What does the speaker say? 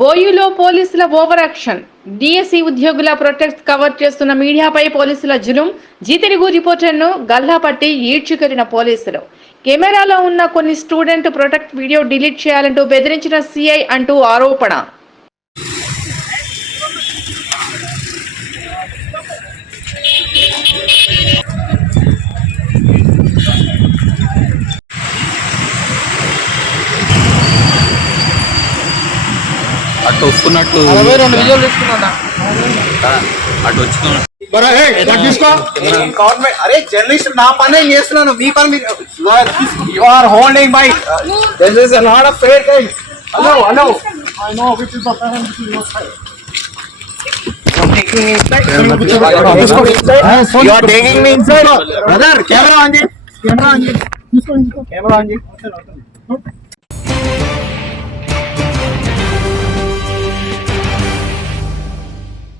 బోయులో పోలీసుల over action. DSC ఉద్యోగుల protect cover చేస్తున్న మీడియాపై పోలీసుల జులుం. జీ తెలుగు రిపోర్టర్ను గల్లాపట్టి ఈడ్చుకెళ్లిన పోలీసులు. కెమెరాలో ఉన్న కొన్ని స్టూడెంట్ ప్రొటెక్ట్ వీడియో డిలీట్ చేయాలంటూ బెదిరించిన సిఐ అంటూ ఆరోపణ. అటు వస్తున్నట్టు అటు వచ్చిన అరే జర్నలిస్ట్ నా పని చేస్తున్నాను, మీ పని you are holding my this is not a fair thing. Hello hello I know which is the plan which is your side. You are taking me inside. Brother, camera on. Camera on.